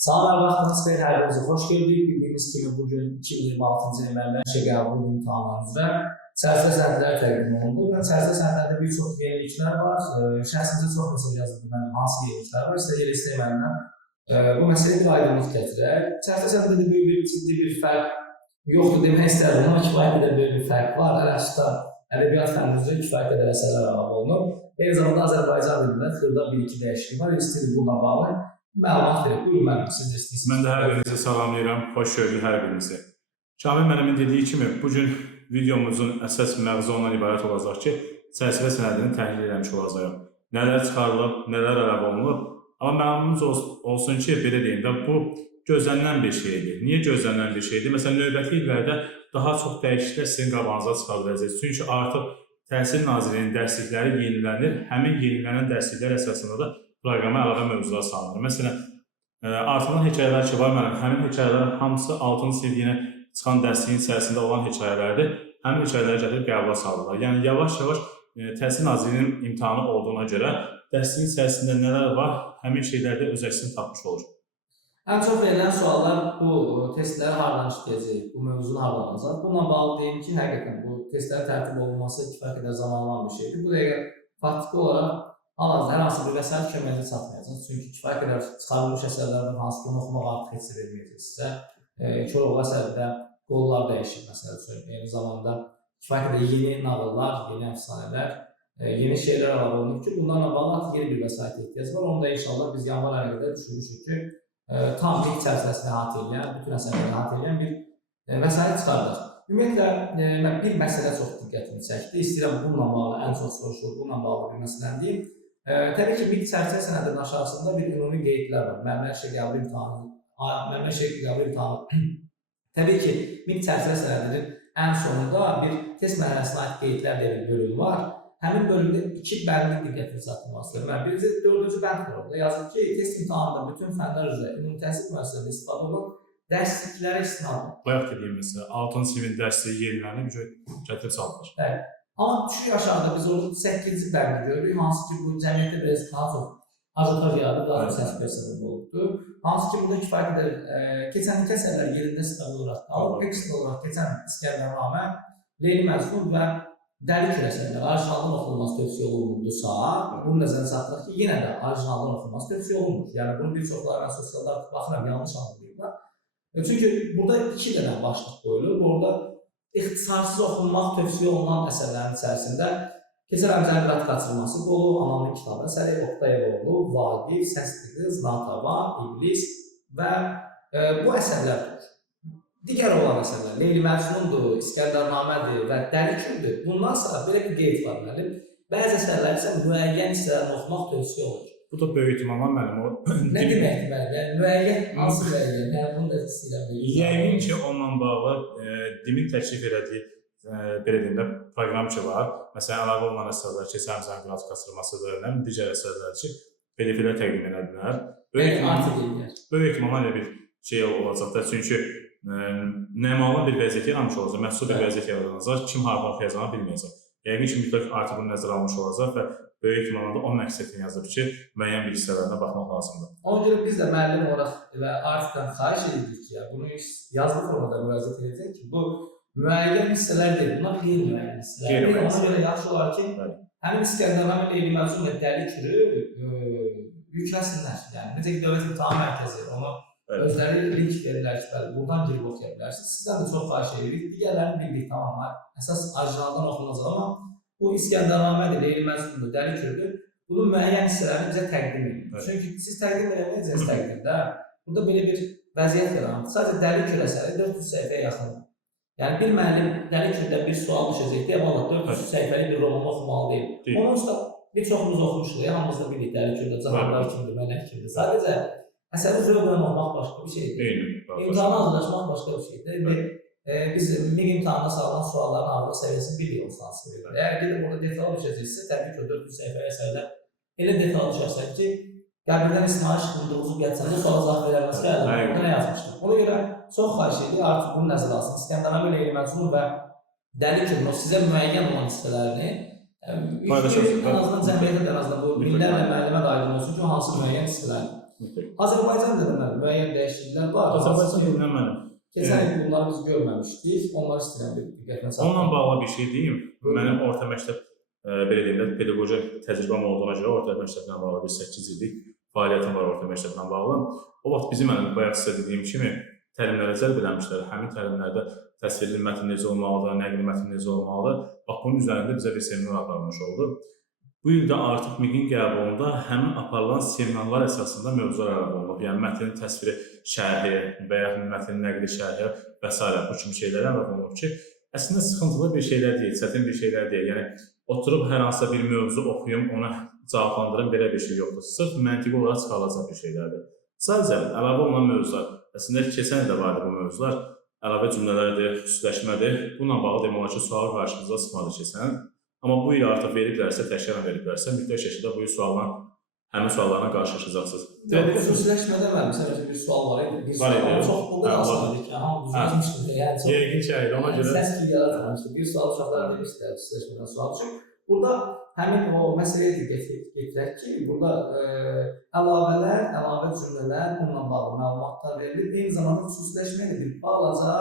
Salam vaxtınız xeyir, hər birinizi xoş gördük. Bildiyiniz kimi bugün 2026-cı il müəllimlər işə qəbul imtahanları üzrə sərfə sənədlər təqdim olundu və sərfə sənədlərdə bir çox yeniliklər var. Şəxsinizə çox mesaj yazıldı, mənim hansı yeniliklər var, sizə elə istəyəməndən bu məsələyə bir aydınlıq gətirək. Sərfə sənəddə böyük bir ciddi bir fərq yoxdur demək istərdim, amma kifayət qədər böyük bir fərq var. Ərəbisdə ədəbiyyat fənni üzrə kifayət qədər əsərlər əlavə olunub. Eyni zamanda Azərbaycan dilində xırda bir-iki dəyişiklik var, istəyir bununla bağlı. Məlumat verir. Buyurun müəllim, siz də istəyirsiniz. Mən də hər birinizi salamlayıram. Xoş gördük hər birinizi. Kamil müəllimin dediyi kimi, bugün videomuzun əsas məğzu ondan ibarət olacaq ki, çərçivə sənədini təhlil etmiş olacağıq. Nələr çıxarılıb, nələr əlavə olunub. Amma məlumunuz olsun ki, belə deyim də, bu gözlənilən bir şeydir. Niyə gözlənilən bir şeydir? Məsələn, növbəti illərdə daha çox dəyişikliklər sizin qabağınıza çıxarılacaq. Çünki artıq Təhsil Nazirliyinin dərslikləri yenilənir. Həmin yenilənən dərsliklər əsasında da proqrama əlavə mövzular salınır. Məsələn, artılan hekayələr ki var, həmin hekayələrin hamısı 6-cı sinif yenə çıxan dərsliyin içərisində olan hekayələrdir. Həmin hekayələri gətirib qəbula salırlar. Yəni, yavaş-yavaş Təhsil Nazirliyinin imtahanı olduğuna görə dərsliyin içərisində nələr var, həmin şeylərdə öz əksini tapmış olur. Ən çox verilən suallar bu testləri hardan işləyəcək, bu mövzunu hardan alacaq. Bununla bağlı deyim ki, həqiqətən bu testlərin tərtib olunması kifayət qədər zaman alan bir şeydir. Bu dəqiqə faktiki olaraq hal-hazırda hər hansı bir vəsait köməyinizə çatmayacaq. Çünki kifayət qədər çıxarılmış əsərlərdən hansı ki, onu oxumaq artıq heç verməyəcək sizə. Koroğlu əsərdə qollar dəyişir, məsələ üçün. Eyni zamanda kifayət qədər yeni nağıllar, yeni əfsanələr, yeni şeylər əlavə olunur ki, bunlarla bağlı artıq yeni bir vəsait ehtiyac var. Onu da inşallah biz yanvar ayına qədər düşünmüşük ki, tam bir çərçivəsini əhatə edən, bütün əsərləri əhatə edən bir vəsait çıxardıq. Ümumiyyətlə, bir məsələ çox diqqətimi çəkdi. İstəyirəm bununla bağlı, ən çox soruşulur, bununla bağlı bir məsələni deyim. Təbii ki, bir çərçivə sənədinin aşağısında bir ümumi qeydlər var. Müəllimlər işə qəbul imtahanı. Təbii ki, bir çərçivə sənədinin ən sonunda bir test mərhələsinə aid qeydlər deyə bir bölüm var. Həmin bölümdə iki bəndin diqqətini çatdırmasıdır. Birinci, 4-cü bənd qurulda yazır ki, test imtahanında bütün fənlər üzrə ümumi təhsil müəssisələrində istifadə olan dərsliklərə istinad. Bayaq dediyim məsələ, 6-cı sinifin dərsliyi yenilərini gətirib salınır. Bəli. Amma düşük aşağıda biz orada 8-ci bəndi görürük, hansı ki, bu cəmiyyətdə biraz daha çox ajotaj yaradır, daha çox səs səbəb olubdur. Hansı ki, burada kifayət qədər keçənlik əsərlər yerində istifadə olaraq qalıb, ekstra olaraq keçən İskəndərnamə, Leyli Məcnun və Dəli Kür əsərləri orijinaldan oxunulması tövsiyə olunurdusa, bunu nəzərə çatdıraq ki, yenə də orijinaldan oxunulması tövsiyə olunmur. Yəni, bunu bir çoxları mən sosialda baxıram, yanlış anlayırlar. Çünki burada iki dənə başlıq qoyulur. Orada ixtisarsız oxunmaq tövsiyə olunan əsərlərin içərisində Keçər Əmzənin qat qaçırması, Qolu, Ananın kitabı əsəri, Oqtayevoğlu, Vaqif, Səsli qız, Natəvan, İblis və bu əsərlərdir. Digər olan məsələlər, Leyli Məcnundur, İskəndərnamədir və Dəli Kürdür. Bundan sonra belə bir qeyd var mənim. Bəzi əsərlər isə müəyyən hissələrini oxumaq tövsiyə olur. Bu da böyük ihtimalle mənim o... Nə deməkdir mənim? Yəni, müəyyən, hansı müəyyən? Yəni, bunu da istəyirəm. Yəqin ki, onunla bağlı DİM-in təklif elədiyi, belə deyim də, proqram ki var. Məsələn, əlavə olunan əsərlər ki, Səmzən qrat qaçırmasıdır, digər əsərlər ki, PDF-lər təqdim edilər. Böyük ihtimalle bir şey olacaq da, çünki nəmalı bir vəziyyət yaranmış olacaq, məhsul bir vəziyyət yaranacaq, kim harada oxuyacağını bilməyəcək. Yəqin ki, mütləq artıq bunu nəzərə almış olacaq və böyük ihtimalle o məqsədini yazıb ki, müəyyən bir hissələrinə baxmaq lazımdır. Ona görə biz də müəllim olaraq və Arifdən xahiş edirik ki, bunu yazılı formada müraciət edəcək ki, bu müəyyən hissələr deyil, bunlar qeyri-müəyyən hissələr. Ona görə yaxşı olar ki, həmin İskəndərnamə, Leyli Məcnun və Dəli Kürü yükləsinlər. Yəni, necə ki, Dövlət İmtahan Mərkəzi onu özləri link verirlər ki, buradan girib oxuya bilərsiniz. Sizdən də çox xahiş edirik. Digərlərini bildik, tamamlar. Əsas orijinaldan oxunacaq, amma bu İskəndərnamədir, Leyli Məcnundur, Dəli Kürdür. Bunun müəyyən hissələrini bizə təqdim edin. Çünki siz təqdim edəməyəcəksiniz təqdimdə. Burada belə bir vəziyyət yaranır. Sadəcə Dəli Kür əsəri 400 səhifəyə yaxındır. Yəni, bir müəllim Dəli Kürdən bir sual düşəcək deyə, valla 400 səhifəli bir romanı oxumalı deyil. Onun üstə bir çoxumuz oxumuşdur, hamımız da bilik Dəli Kürdə, Cahanlar kimdir, Mələk kimdir. Sadəcə əsəri zövqlə oxumaq başqa bir şeydir. İmtihana hazırlaşmaq başqa bir şeydir. Biz MİQ imtahanına salınan sualların ağırlıq səviyyəsini bilirik olsan seviyorlar. Əgər gedib orada detal düşəcəksə, təbii ki, 400 səhifə əsərlər elə detal düşərsən ki, qəbirdən İsmail Şıxındıqızı gətsəndə suala cavab verəməz ki, əldə nə yazmışdır. Ona görə çox xahiş edir, artıq bunu nəzərə alsın. İskəndərnamə, Leyli Məcnun və Dəli Kürün o sizə müəyyən olan hissələrini ən azından cəmiyyətə də bu minlərlə müəllimə də aydın olsun ki, hansı müəyyən hissələrdir. Azərbaycan dilində müəyyən dəyişikliklər var. Azərbaycan dilindən mənim. Keçən il bunları biz görməmişdik. Onları istəyirəm bir diqqətinə çatdırım. Onunla bağlı bir şey deyim. Mənim orta məktəb belə deyim də pedaqoji təcrübəm olduğuna görə orta məktəblə bağlı bir 8 illik fəaliyyətim var orta məktəblə bağlı. O vaxt bizim bayaq sizə dediyim kimi təlimlərə cəlb eləmişlər. Həmin təlimlərdə təsvirli mətn necə olmalıdır, nəqli mətn necə olmalıdır. Bax bunun üzərində bizə bir seminar aparılmış oldu. Bu ildə artıq MİQ-in qəbulunda həmin aparılan seminarlar əsasında mövzular əlavə olunub. Yəni mətnin təsviri şərhi və ya mətnin nəqli şərhi və s. bu kimi şeylər əlavə olunub ki, əslində sıxıntılı bir şeylər deyil, çətin bir şeylər deyil. Yəni oturub hər hansısa bir mövzu oxuyum, ona cavablandırım, belə bir şey yoxdur. Sırf məntiqi olaraq çıxarılacaq bir şeylərdir. Sadəcə əlavə olunan mövzular, əslində keçən ildə vardı bu mövzular, əlavə cümlələrdir, xüsusiləşmədir. Bununla bağlı demək olar ki, sual qarşımıza çıxmadı keçən. Amma bu il artıq veriblərsə, təkrar veriblərsə, mütləq şəkildə bu il həmin suallarla qarşılaşacaqsınız. Xüsusiləşmədə mənim sadəcə bir sual var idi. Bir sual çox burada asan idi ki, düzəlmişdir. Yəqin ki, ona görə səs kimi yaratmışdı. Bir sual uşaqlar demişdilər xüsusiləşmədən sual üçün. Burada həmin o məsələyə diqqət yetirək ki, burada əlavələr, əlavə cümlələr, bununla bağlı məlumatlar verilir. Eyni zamanda xüsusiləşməyə bir balaca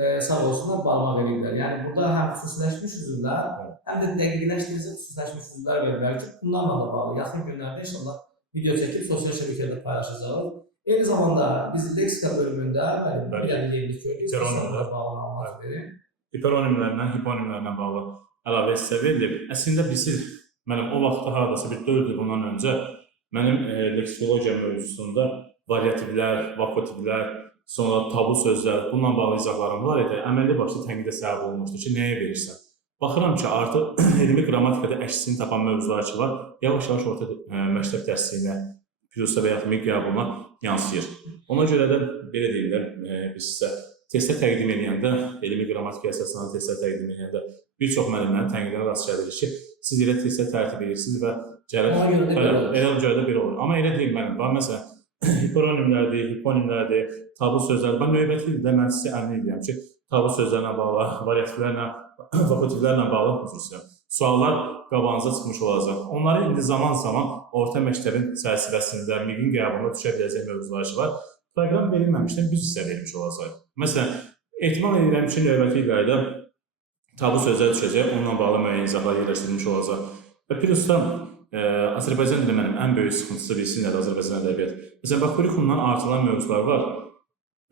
sağ olsunlar barmaq verirlər. Yəni burada həm xüsusiləşmiş üzvlər, həm də dəqiqləşdirici xüsusiləşmiş üzvlər verirlər ki, bunlarla da bağlı yaxın günlərdə inşallah video çəkib sosial şəbəkələrdə paylaşacağıq. Eyni zamanda biz leksika bölümündə bir yerlik gördük, bağlı məlumat verin. Hiperonimlərlə, hiponimlərlə bağlı əlavə hissə verilib. Əslində bilsiniz, mənim o vaxtda hardasa bir 4 il bundan öncə mənim leksikologiya mövzusunda variativlər, vakotivlər, sonra tabu sözlər, bununla bağlı izahlarım var idi. Əməlli başlı tənqidə səbəb olmuşdu ki, nəyə verirsən? Baxıram ki, artıq elmi qrammatikada əksini tapan mövzular ki var, yavaş-yavaş orta məktəb dərsliyinə, PIRUSA və ya MİQ qəbuluna yansıyır. Ona görə də belə deyim də, biz sizə testə təqdim edəndə, elmi qrammatika əsaslanan testə təqdim edəndə bir çox müəllimlərin tənqidinə rast gəlirik ki, siz elə testə tərtib edirsiniz və elə görə də belə olur. Amma elə deyim mənim, məsələn, hiperonimlərdir, hiponimlərdir, tabu sözlər. Ben növbəti ildə mən sizə əmin edirəm ki, tabu sözlərlə bağlı, variativlərlə, vakotivlərlə bağlı suallar qabağınıza çıxmış olacaq. Onları indi zaman-zaman orta məktəbin çərçivəsində, MİQ-in qəbulunda düşə biləcək mövzular var. Proqram verilməmişdən biz sizə vermiş olacaq. Məsələn, ehtimal edirəm ki, növbəti illərdə tabu sözlər düşəcək, onunla bağlı müəyyən izahlar yerləşdirilmiş olacaq. Və PIRUSda Azərbaycan dili mənim ən böyük sıxıntısı bilsinlər Azərbaycan ədəbiyyat. Məsələn, bax, kurikulumdan artılan mövzular var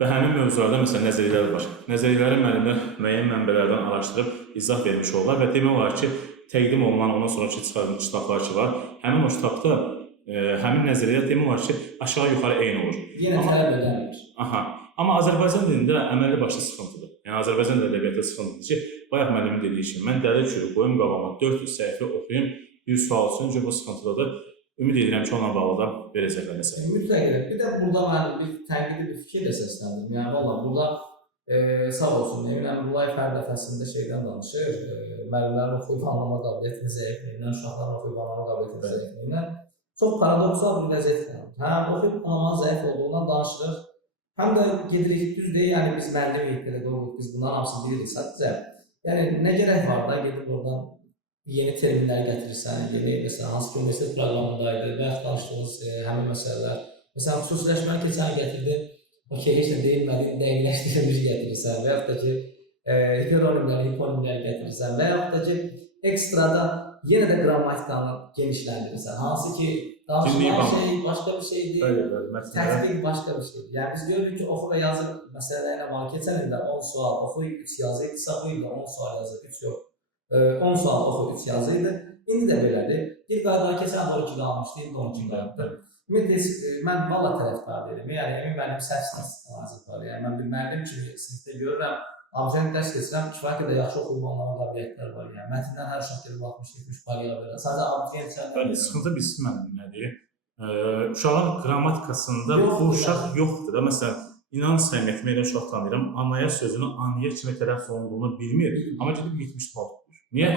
və həmin mövzularda məsələn nəzəriyyələr var. Nəzəriyyələri müəllimlər müəyyən mənbələrdən araşdırıb izah vermiş olurlar və demək olar ki, təqdim olunan ondan sonraki çıxarılmış kitablar ki var, həmin o kitabda həmin nəzəriyyə demək olar ki, aşağı-yuxarı eyni olur. Yenə tələb edəmir. Amma Azərbaycan dilində əməlli başlı sıxıntıdır. Yəni Azərbaycan ədəbiyyatı sıxıntıdır ki, bayaq müəllimin dediyi kimi, mən dəli kürü qoyum qabağıma 400 səhifə oxuyum, bir sual üçün bu sıxıntıdadır. Ümid edirəm ki, onunla bağlı da verəcəklər məsələn. Mütləq. Bir də burada mən bir tənqidi bir fikir də səsləndim. Yəni valla burada sağ olsun, eminəm Bulay hər dəfəsində şeydən danışır. Müəllimlərin oxuyub anlama qabiliyyətinin zəifliyindən, uşaqların oxuyub anlama qabiliyyətinin zəifliyindən. Çox paradoksal bir vəziyyətdir. Həm oxuyub anlamanın zəif olduğundan danışırıq. Həm də gedirik, düz deyil, yəni biz müəllimik, pedaqoq, biz bunların hamısını bilirik sadəcə. Yəni nə gərək var da, gedib oradan yeni terminlər gətirirsən, yeni məsələn, hansı ki, universitet proqramındaydı və yaxud danışdığımız həmin məsələlər. Məsələn, xüsusiləşməni keçən gətirdin, okey, heç nə deyilmədi, dəqiqləşdirilmiş gətirirsən və yaxud da ki, heteronimləri, hiponimləri gətirirsən və yaxud da ki, ekstrada yenə də qrammatikanı genişləndirirsən. Hansı ki, danışılan şey başqa bir şeydir, tətbiq başqa bir şeydir. Yəni, biz görürük ki, oxu və yazı məsələlərlə bağlı keçən ildə 10 sual, oxu 3 yazı idisə, bu ildə 10 sual yazı, 3 yox. 10 sual oxu 3 yazı idi. İndi də belədir. Bir qaydaları keçən 12 qalmışdı, indi 12 qalmışdı. Mən valla tərəfdar deyirəm. Yəni, emin mənim səhv statistik var. Yəni, mən bir müəllim kimi sinifdə görürəm, abituriyent dərs keçirəm, kifayət qədər yaxşı oxuyub anlama qabiliyyətlər var. Yəni, mətndən hər uşaq gedib 60-70 bal verir. Sadəcə abituriyent üçün. Sıxıntı bilsin mənim nədir? Uşağın qrammatikasında bu uşaq yoxdur da. Məsələn, İnan səmiyyətimi elə uşaq tanıyıram, anlaya sözünü anlaya kimi tərəf olunduğunu bilmir, amma gedib 70 bal tutur. Niyə?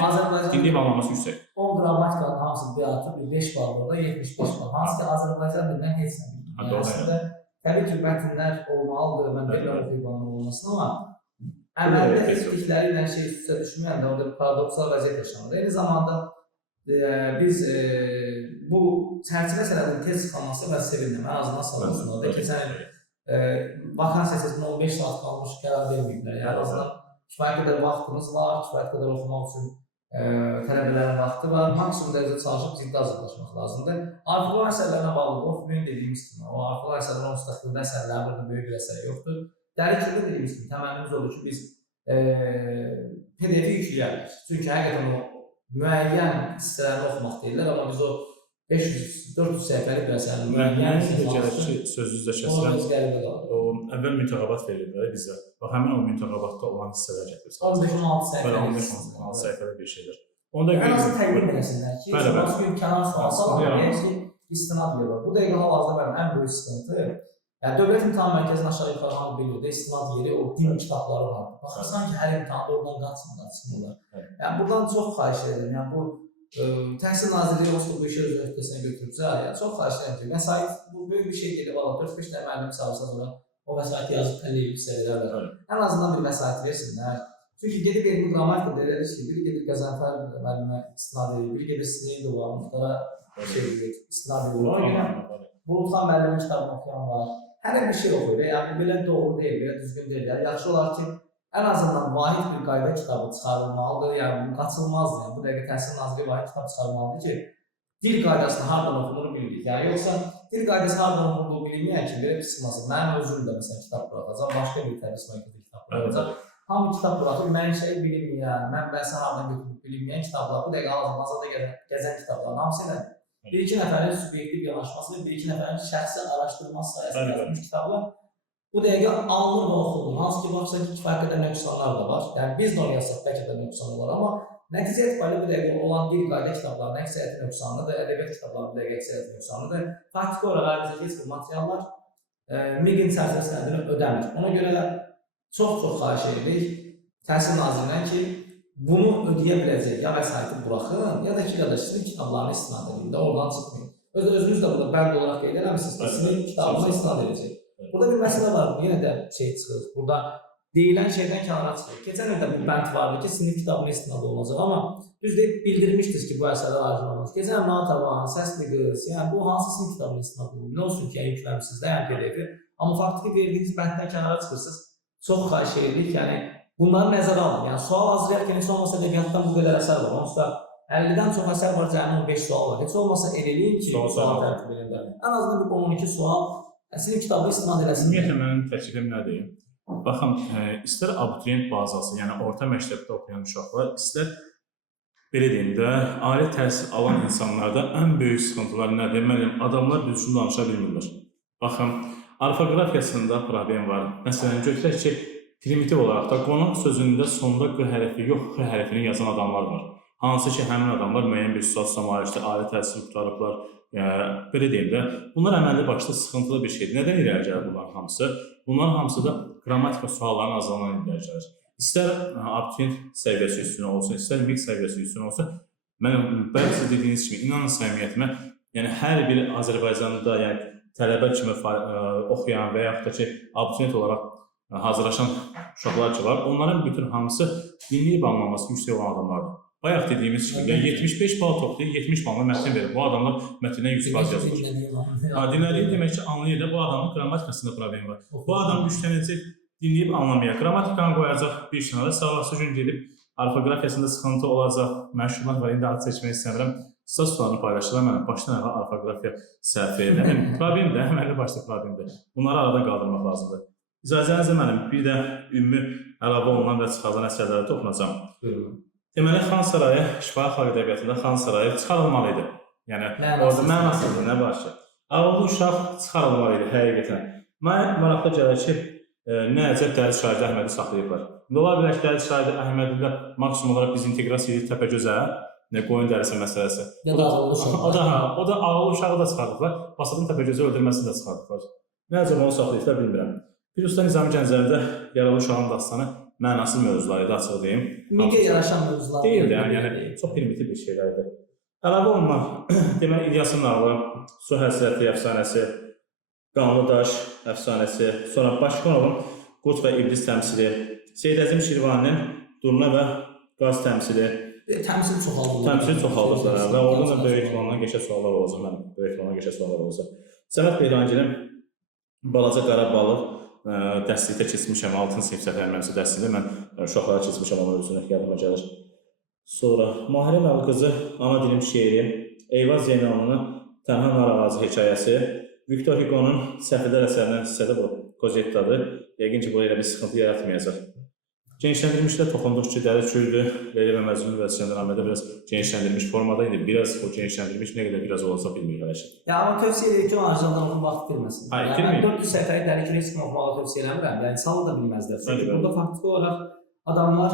Dinliyib anlaması yüksək. 10 qrammatikanın hamısı bir artır, bir 5 bal burada, 75 bal. Hansı ki, Azərbaycan dilindən heç nə bilmir. Əslində, təbii ki, mətnlər olmalıdır, mən belə oxuyub olmasın, amma əməldə etdikləri ilə şey üstə düşməyəndə orada bir paradoksal vəziyyət yaşanır. Eyni zamanda biz bu çərçivə sənədinin tez çıxarılması mən sevindim. Ən azından sağ olsunlar da keçən il vakansiya sesinin 15 saat qalmış qərar verməyiblər. Yəni ən azından kifayət qədər vaxtımız var, kifayət qədər oxumaq üçün tələbələrin vaxtı var. Maksimum dərəcədə çalışıb ciddi hazırlaşmaq lazımdır. Arxivlar əsərlərinə bağlı oxuyun dediyimiz kimi, o arxivlar əsərlərin müstəqildə əsərlərin burada böyük bir əsəri yoxdur. Dəri kimi dediyimiz kimi təmənnimiz olur ki, biz PDF-i yükləyərik. Çünki həqiqətən o müəyyən hissələrini oxumaq deyirlər, amma biz o 500-400 səhifəlik bir əsərin müəyyən sözünüzdə kəsilən əvvəl müntəqabat verilirlər bizə. Bax, həmin o müntəqabatda olan hissələr gətirsiniz. 15-16 səhifəlik bir şeydir. Ən azı təqdim eləsinlər ki, sonrası gün kənar sualsa ki, istinad verir. Bu dəqiqə hal-hazırda mənim ən böyük sıxıntı, yəni Dövlət İmtahan Mərkəzinin aşağı yuxarı hamı bilir də istinad yeri o din kitabları var. Baxırsan ki, hər imtahanda oradan qaçmırlar. Yəni buradan çox xahiş edirəm. Yəni bu Təhsil Nazirliyi olsun bu işi öz öhdəsinə götürübsə, yəni çox xahiş edirəm ki, vəsait bu böyük bir şey deyil. Valla 4-5 dəfə müəllim çağırsa sonra o vəsaiti yazıb əleyib verərlər. Ən azından bir vəsait versinlər. Çünki gedib elmi qrammatika deyirlər ki, biri gedir Qəzənfər müəllimə istinad edir, biri gedir Sneydova, Muxtara istinad edir. Bulutxan müəllimin kitabını oxuyan var. Hər bir şey oxuyur. Yəni belə doğru deyil, belə düzgün deyil. Yəni yaxşı olar ki, ən azından vahid bir qayda kitabı çıxarılmalıdır. Yəni bu qaçılmazdır. Yəni bu dəqiqə Təhsil Nazirliyi vahid kitab çıxarılmalıdır ki, dil qaydasını hardan oxunduğunu bilirik. Yəni yoxsa dil qaydası hardan oxunduğunu bilməyən ki, belə bir çıxmasın. Mənim özüm də məsələn kitab buraxacaq, başqa bir tədris mərkəzində kitab buraxacaq. Hamı kitab buraxır, mənşəyi bilinməyən, mənbəsi hardan götürüb bilinməyən kitablar, bu dəqiqə hal-hazırda gəzən kitabların hamısı ilə bir-iki nəfərin subyektiv yanaşması və bir-iki nəfərin şəxsi araşdırması sayəsində yazılmış kitablar bu dəqiqə alınır və oxunur. Hansı ki, baxırsan ki, kifayət qədər nöqsanlar da var. Yəni biz də onu yazsaq bəlkə də nöqsanı var, amma nəticə etibarilə bu dəqiqə olan dil qayda kitablarının əksəriyyəti nöqsanlıdır, ədəbiyyat kitablarının bu dəqiqə əksəriyyəti nöqsanlıdır. Faktiki olaraq bizə heç bir materiallar MİQ-in çərçivə sənədini ödəmir. Ona görə çox xahiş edirik Təhsil Nazirindən ki, bunu ödəyə biləcək ya vəsaiti buraxın, ya da ki, sizin kitablarını istinad edin də, oradan çıxmayın. Özünüz də burada bənd olaraq qeyd eləmişsiniz ki, sizin kitabına istinad edəcək. Burada bir məsələ var, yenə də şey çıxır, burada deyilən şeydən kənara çıxır. Keçən ildə bu bənd vardı ki, sinif kitabına istinad olunacaq, amma düz deyib bildirmişdiniz ki, bu əsərlər ayrılmamış. Keçən Natavan, Səsli Qız, yəni bu hansı sinif kitabına istinad olunur? Nə olsun ki, yükləmişsiniz də, yəni PDF-i. Amma faktiki verdiyiniz bənddən kənara çıxırsınız. Çox xahiş edirik, yəni bunları nəzərə alın. Yəni sual hazırlayarkən heç olmasa ədəbiyyatdan bu qədər əsər var. Onsuz da 50-dən çox əsər var, cəmi 15 sual var. Heç olmasa eləyin ki, sual tərtibində. Ən azından bir 12 sual sinif kitabı istinad eləsin. Ümumiyyətlə mənim təklifim nədir? Baxın, istər abituriyent bazası, yəni orta məktəbdə oxuyan uşaqlar, istər belə deyim də, ali təhsil alan insanlarda ən böyük sıxıntılar nədir? Müəllim, adamlar düzgün danışa bilmirlər. Baxın, orfoqrafiyasında problem var. Məsələn, götürək ki, primitiv olaraq da qonaq sözündə sonda q hərfi yox, x hərfini yazan adamlar var. Hansı ki, həmin adamlar müəyyən bir sosial maarifdə ali təhsil tutarıblar, belə deyim də, bunlar əməlli başda sıxıntılı bir şeydir. Nədən irəli gəlir bunların hamısı? Bunların hamısı da qrammatika suallarının azalığından irəli gəlir. İstər abituriyent səviyyəsi üstünə olsun, istər MİQ səviyyəsi üstünə olsun, mən bəli siz dediyiniz kimi, inanın səmiyyətimə, yəni hər bir Azərbaycanda, yəni tələbə kimi oxuyan və yaxud da ki, abituriyent olaraq hazırlaşan uşaqlar ki var, onların bütün hamısı dinləyib anlaması yüksək olan adamlardır. Bayaq dediyimiz kimi, 75 bal toplayıb 70 balına mətn verir. Bu adamlar mətndən 100 bal yazılır. Dinlədiyim demək ki, anlayır da, bu adamın qrammatikasında problem var. Bu adam güclənəcək, dinləyib anlamaya. Qrammatikanı qoyacaq bir kənara, sabahsı gün gedib orfoqrafiyasında sıxıntı olacaq. Məşğullar var, indi ad seçmək istəmirəm. Saz sualını paylaşırlar, mənim başdan ayağa orfoqrafiya səhvləri. Problem də, əməlli başda problemdir. Bunları aradan qaldırmaq lazımdır. İcazənizlə mənim bir də ümumi əlavə olunan və çıxarılan əsərlərə toxunacam. Deməli, Xan Sarayı, şifahi xalq ədəbiyyatında Xan Sarayı çıxarılmalıydı. Yəni, orada mənasızdır, nə var ki? Ağıllı uşaq çıxarılmalıydı, həqiqətən. Mənə maraqlı gəlir ki, nə əcəb dərzi şahidi Əhmədi saxlayıblar. Ola bilər ki, dərzi şahidi Əhmədi ilə maksimum olaraq biz inteqrasiya edib Təpəgözə, qoyun dərisi məsələsi. Ya da ağıllı uşaq. O da ağıllı uşağı da çıxardıblar, Basadın Təpəgözü öldürməsini də çıxardıblar. Nə əcəb onu saxlayıblar, bilmirəm. Bir usta Nizami Gəncəlidə Yaralı Uşağın dastanı mənasız mövzularıydı, açıq deyim. MİQ-ə yaraşan mövzular deyildi, yəni çox primitiv bir şeylərdir. Əlavə olmaq, deməli İlyasın nağılı, Su həsrəti əfsanəsi, Qanlı Daş əfsanəsi, sonra Başkonovun Qut və İblis təmsili, Seyid Əzim Şirvaninin Durna və Qaz təmsili, Təmsil çoxaldı. Təmsil çoxaldırsa və oradan da böyük ehtimalla qəşə suallar olacaq. Mən böyük ehtimalla qəşə suallar olacaq. Səməd Beyrangilim balaca qara balıq dərslikdə keçmişəm, 6-cı sinif səfərməmsi dərslikdə mən uşaqlara keçmişəm, onun özünə yardıma gəlir. Sonra Mahirə Məli qızı Ana dilim şeiri, Eyvaz Zeynalının Tənha nar ağacı hekayəsi, Viktor Hugo'nun Səhvədar əsərindən hissədə bu Kozettadır. Yəqin ki, bu elə bir sıxıntı yaratmayacaq. Genişləndirilmişdə toxunduqça dəri çöldü. Leyla və Məcnun və Səndənamədə biraz genişləndirilmiş formada idi. Biraz o genişləndirilmiş nə qədər biraz olsa bilmirik hələ ki. Ya amma tövsiyə edir ki, o ancaqdan onun vaxt itirməsin. Hayır, Yəni, mən 400 səhifəyi dəri kinetik oxumağı tövsiyə eləmirəm. Yəni, salı da bilməzlər. Çünki burada faktiki olaraq adamlar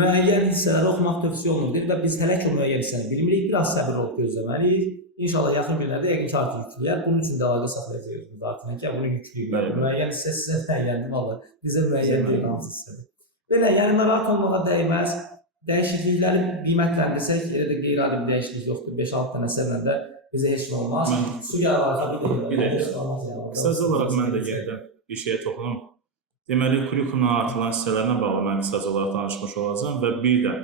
müəyyən hissələri oxumaq tövsiyə olunur və biz hələ ki o müəyyən hissəni bilmirik. Biraz səbir olub gözləməliyik. İnşallah yaxın günlərdə yəqin ki artıq yükləyər. Bunun üçün də əlaqə saxlayacağıq artıq ki, bunu yükləyib. Müəyyən hissə sizə müəyyəndir valla. Bizə müəyyən deyil hansı hissədir. Belə, yəni narahat olmağa dəyməz. Dəyişiklikləri qiymətləndirsək, elə də qeyri-adi bir dəyişiklik yoxdur. 5-6 dənə əsərlə də bizə heç nə olmaz. Su yararlarsa bir də. Qısaca olaraq mən də yenidən bir şeyə toxunum. Deməli, Kulikumla artılan hissələrlə bağlı mən qısaca olaraq danışmış olacağam və bir də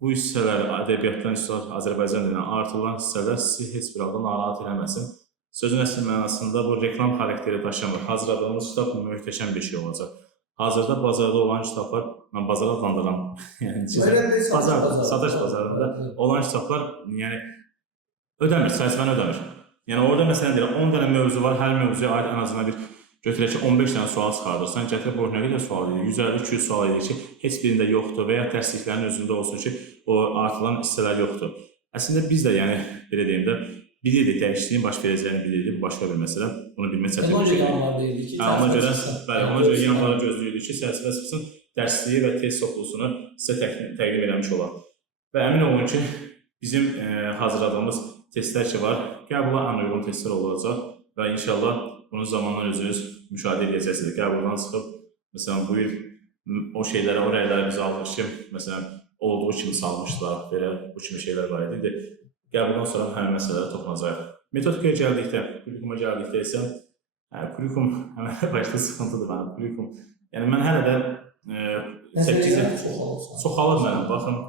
bu hissələr ədəbiyyatdan Azərbaycan dilinə artılan hissələr sizi heç bir halda narahat eləməsin. Sözün əsl mənasında bu reklam xarakteri daşımır. Hazırladığımız kitab möhtəşəm bir şey olacaq. Hazırda bazarda olan kitablar, mən bazara adlandıram. Satış bazarında olan kitablar ödəmir, çərçivəni ödəmir. Yəni orada məsələn deyirəm, 10 dənə mövzu var, hər mövzuya aid ən azından bir götürək ki, 15 dənə sual çıxardırsan, gətirib bu nə qədər sual edir? 150-200 sual edir ki, heç birində yoxdur və ya dərsliklərin özündə olsun ki, o artılan hissələr yoxdur. Əslində biz də, yəni, belə deyim də, bilirdik, dəyişikliyin baş verəcəyini bilirdik, bu başqa bir məsələ. Bunu bilmək çətin bir şey deyil. Ona görə yanlara gözləyirdik ki, çərçivə çıxsın, dərsliyi və test toplusunu sizə təqdim eləmiş olar. Və əmin olun ki, bizim hazırladığımız testlər ki var, qəbula ən uyğun testlər olacaq və inşallah bunu zamanla özünüz müşahidə edəcəksiniz. Qəbuldan çıxıb, məsələn, bu il o şeylərə, o rəyləri biz aldıq ki, məsələn, olduğu kimi salmışlar, belə bu kimi şeylər var idi. Qəbuldan sonra həmin məsələlərə toxunacaq. Metodikaya gəldikdə, Kulikuma gəldikdə isə, Kulikum həmən başda sıxıntıdır mənim, Kulikum. Yəni, mən hələ də 8-ə çoxalır mənim, baxın.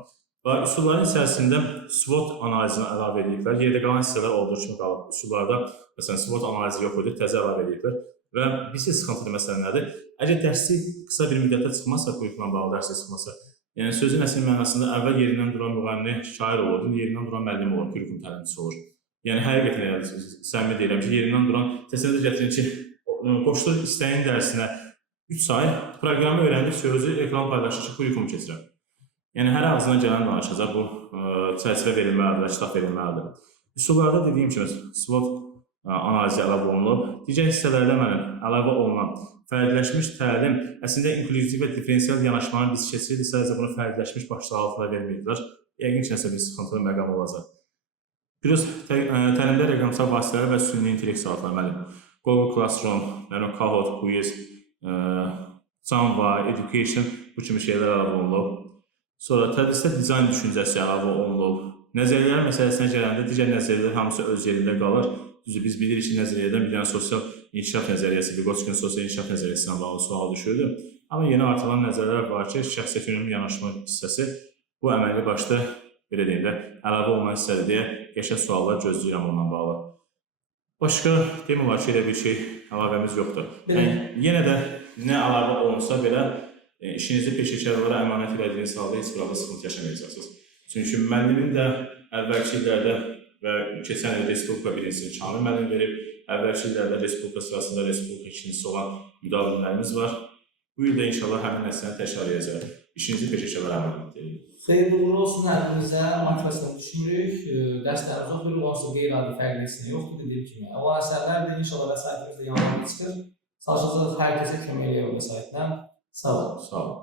Və üsulların içərisində SWOT analizini əlavə ediblər. Yerdə qalan hissələr olduğu kimi qalıb. Üsullarda, məsələn, SWOT analizi yox idi, təzə əlavə ediblər. Və bir sıxıntılı məsələ nədir? Əgər dərslik qısa bir müddətdə çıxmazsa, Kulikumla bağlı dərslik çıxmazsa, yəni sözün əsl mənasında əvvəl yerindən duran müğənni şair olur, yerindən duran müəllim olur, Kulikum təlimçisi olur. Yəni, həqiqətən səmimi deyirəm ki, yerindən duran təsəvvür gətirin ki, qoşulur istəyin dərsinə 3 ay proqramı öyrəndikcə özü ekran paylaşır ki, Kulikumu keçirəm. Yəni, hər ağzına gələn danışacaq, bu çərçivə verilməlidir və kitab verilməlidir. Üsullarda dediyim kimi, SWOT analizi əlavə olunub. Digər hissələrdə mənim əlavə olunan fərqləşmiş təlim, əslində inklüziv və diferensial yanaşmanın biz keçiririk, sadəcə bunu fərqləşmiş başlığı altına verməyirlər. Yəqin ki, nəsə bir sıxıntılı məqam olacaq. Plus, təlimdə rəqəmsal vasitələr və süni intellekt saatlar mənim. Google Classroom, Kahoot, Quiz, Canva, Education bu kimi şeylər əlavə olunub. Sonra tədrisdə dizayn düşüncəsi əlavə olunub. Nəzəriyyələr məsələsinə gələndə digər nəzəriyyələr hamısı öz yerində qalır. Düzdür, biz bilirik ki, nəzəriyyədən bir dənə sosial inkişaf nəzəriyyəsi, Vygotskin sosial inkişaf nəzəriyyəsindən bağlı sual düşürdü. Amma yeni artılan nəzərlər var ki, şəxsiyyət yönümlü yanaşma hissəsi bu əməlli başda, belə deyim də, əlavə olunan hissədir deyə qəşəng suallar gözləyirəm ondan bağlı. Başqa demək olar ki, elə bir şey əlavəmiz yoxdur. Yenə də nə əlavə olunsa belə, işinizi peşəkarlara əmanət edildiyiniz halda heç bir halda sıxıntı yaşamayacaqsınız. Çünki müəllimin də əvvəlki illərdə və keçən il Respublika birincisini Kamil müəllim verib, əvvəlki illərdə Respublika sırasında Respublika ikincisi olan müdavimlərimiz var. Bu il də inşallah həmin nəsləni təkrar edəcək. İşinizi peşəkarlara əmanət edin. Xeyirli uğurlu olsun hər birinizə, motivasiyonu düşünürük. Dərslərimiz yoxdur, onsuz qeyri-adi fərqlisini yoxdur dediyim kimi. O əsərlər də inşallah vəsaitimizdə yanlarına çıxır. Çalışacağız hər kəsə kömək eləyək o vəsaitlə. Sağ olun.